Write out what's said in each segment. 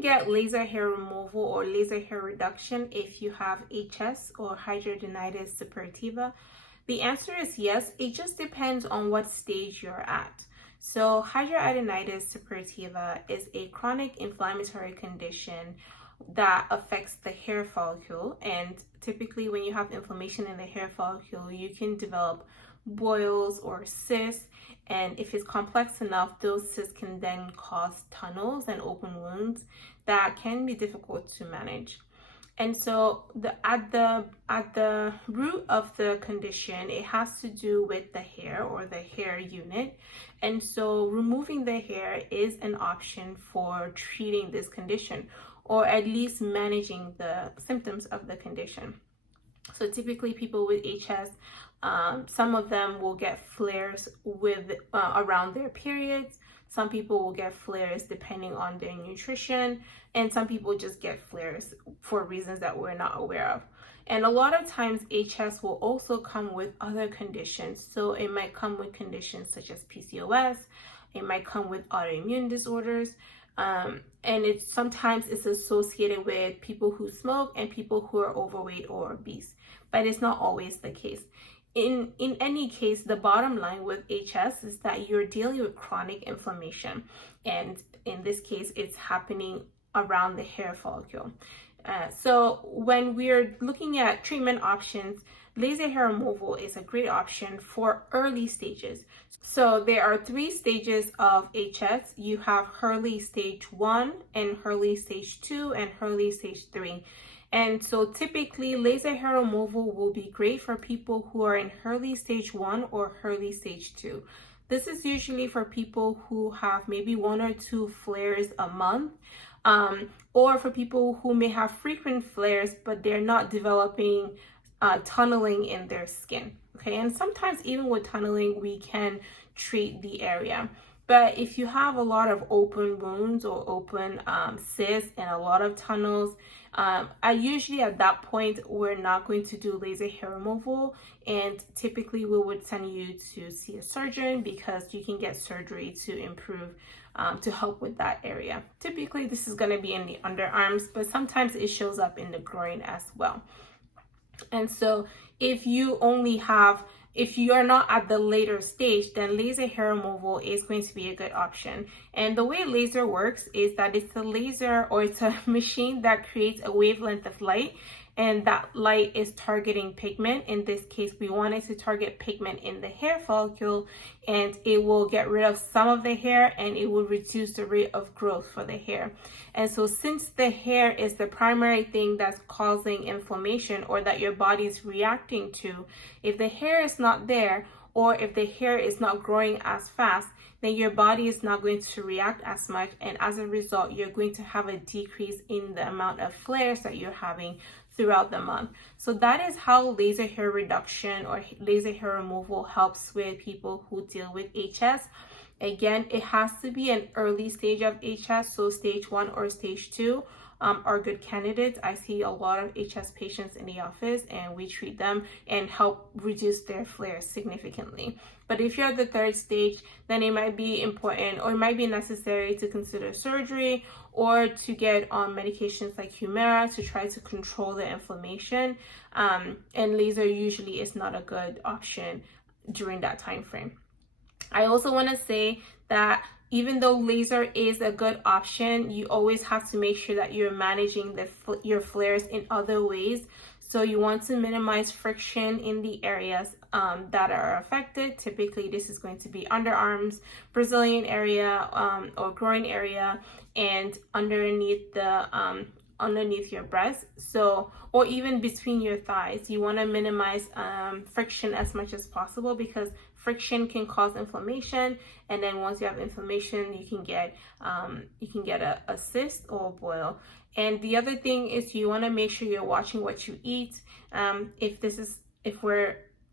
can get laser hair removal or laser hair reduction if you have HS or hidradenitis suppurativa? The answer is yes. It just depends on what stage you're at. So hidradenitis suppurativa is a chronic inflammatory condition that affects the hair follicle, and typically when you have inflammation in the hair follicle, you can develop boils or cysts, and if it's complex enough, those cysts can then cause tunnels and open wounds that can be difficult to manage. And so at the root of the condition, it has to do with the hair or the hair unit. And so removing the hair is an option for treating this condition, or at least managing the symptoms of the condition. So typically people with HS, some of them will get flares with around their periods. Some people will get flares depending on their nutrition, and some people just get flares for reasons that we're not aware of. And a lot of times HS will also come with other conditions. So it might come with conditions such as PCOS, it might come with autoimmune disorders, and sometimes it's associated with people who smoke and people who are overweight or obese, but it's not always the case. In any case, the bottom line with HS is that you're dealing with chronic inflammation, and in this case, it's happening around the hair follicle. So when we're looking at treatment options, laser hair removal is a great option for early stages. So there are 3 stages of HS. You have early stage 1 and early stage 2 and early stage 3. And so typically laser hair removal will be great for people who are in early stage 1 or early stage 2. This is usually for people who have maybe 1 or 2 flares a month, or for people who may have frequent flares, but they're not developing tunneling in their skin. Okay, and sometimes even with tunneling, we can treat the area. But if you have a lot of open wounds or open cysts and a lot of tunnels, usually at that point, we're not going to do laser hair removal. And typically we would send you to see a surgeon, because you can get surgery to improve, to help with that area. Typically this is going to be in the underarms, but sometimes it shows up in the groin as well. And so if you are not at the later stage, then laser hair removal is going to be a good option. And the way laser works is that it's a laser, or it's a machine that creates a wavelength of light, and that light is targeting pigment. In this case, we wanted to target pigment in the hair follicle, and it will get rid of some of the hair, and it will reduce the rate of growth for the hair. And so since the hair is the primary thing that's causing inflammation, or that your body is reacting to, if the hair is not there, or if the hair is not growing as fast, then your body is not going to react as much, and as a result, you're going to have a decrease in the amount of flares that you're having throughout the month. So that is how laser hair reduction or laser hair removal helps with people who deal with HS. Again, it has to be an early stage of HS, so stage 1 or stage 2 are good candidates. I see a lot of HS patients in the office, and we treat them and help reduce their flares significantly. But if you're at the 3rd stage, then it might be important, or it might be necessary to consider surgery, or to get on medications like Humira to try to control the inflammation. And laser usually is not a good option during that time frame. I also want to say that even though laser is a good option, you always have to make sure that you're managing your flares in other ways. So you want to minimize friction in the areas that are affected. Typically, this is going to be underarms, Brazilian area, or groin area, and underneath your breast. So, or even between your thighs, you want to minimize friction as much as possible, because friction can cause inflammation, and then once you have inflammation, you can get a cyst or a boil. And the other thing is, you want to make sure you're watching what you eat.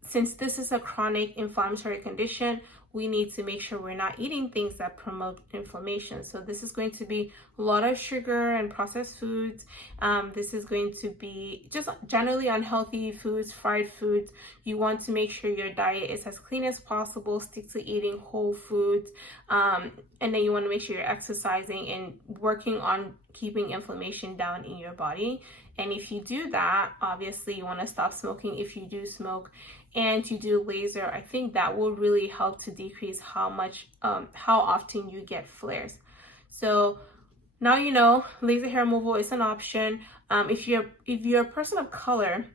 Since this is a chronic inflammatory condition, we need to make sure we're not eating things that promote inflammation. So this is going to be a lot of sugar and processed foods. This is going to be just generally unhealthy foods, fried foods. You want to make sure your diet is as clean as possible, stick to eating whole foods, and then you want to make sure you're exercising and working on keeping inflammation down in your body. And if you do that, obviously you want to stop smoking if you do smoke, and you do laser. I think that will really help to decrease how often you get flares. So now you know laser hair removal is an option. If you're a person of color,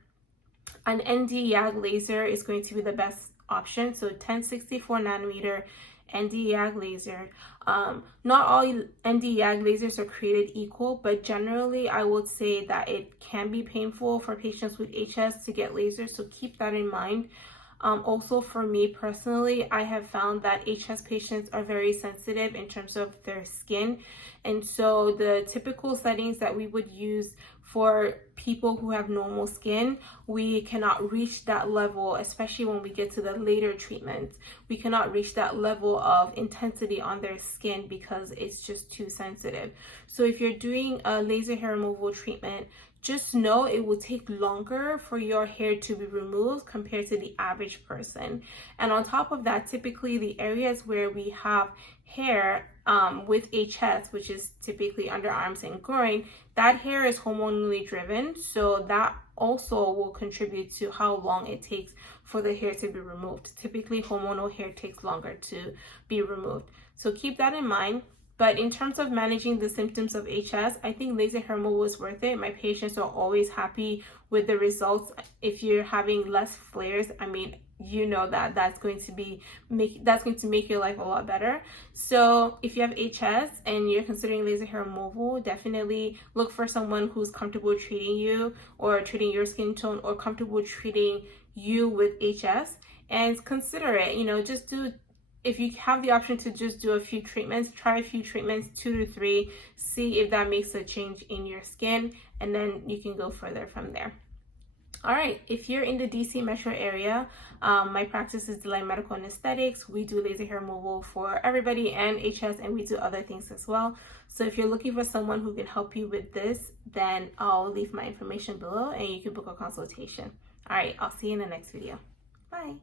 an ND YAG laser is going to be the best option. So 1064 nanometer ND YAG laser. Not all ND YAG lasers are created equal, but generally I would say that it can be painful for patients with HS to get lasers, so keep that in mind. Also, for me personally, I have found that HS patients are very sensitive in terms of their skin, and so the typical settings that we would use for people who have normal skin, we cannot reach that level, especially when we get to the later treatments. We cannot reach that level of intensity on their skin because it's just too sensitive. So if you're doing a laser hair removal treatment, just know it will take longer for your hair to be removed compared to the average person. And on top of that, typically the areas where we have hair with HS, which is typically underarms and groin, that hair is hormonally driven. So that also will contribute to how long it takes for the hair to be removed. Typically hormonal hair takes longer to be removed. So keep that in mind. But in terms of managing the symptoms of HS, I think laser hair removal is worth it. My patients are always happy with the results. If you're having less flares, I mean, you know that's going to make your life a lot better. So if you have HS and you're considering laser hair removal, definitely look for someone who's comfortable treating you or treating your skin tone or comfortable treating you with HS, and consider it. If you have the option to just do a few treatments, try a few treatments, 2 to 3, see if that makes a change in your skin, and then you can go further from there. All right, if you're in the DC metro area, my practice is Delight Medical and Aesthetics. We do laser hair removal for everybody and HS, and we do other things as well. So if you're looking for someone who can help you with this, then I'll leave my information below and you can book a consultation. All right, I'll see you in the next video. Bye.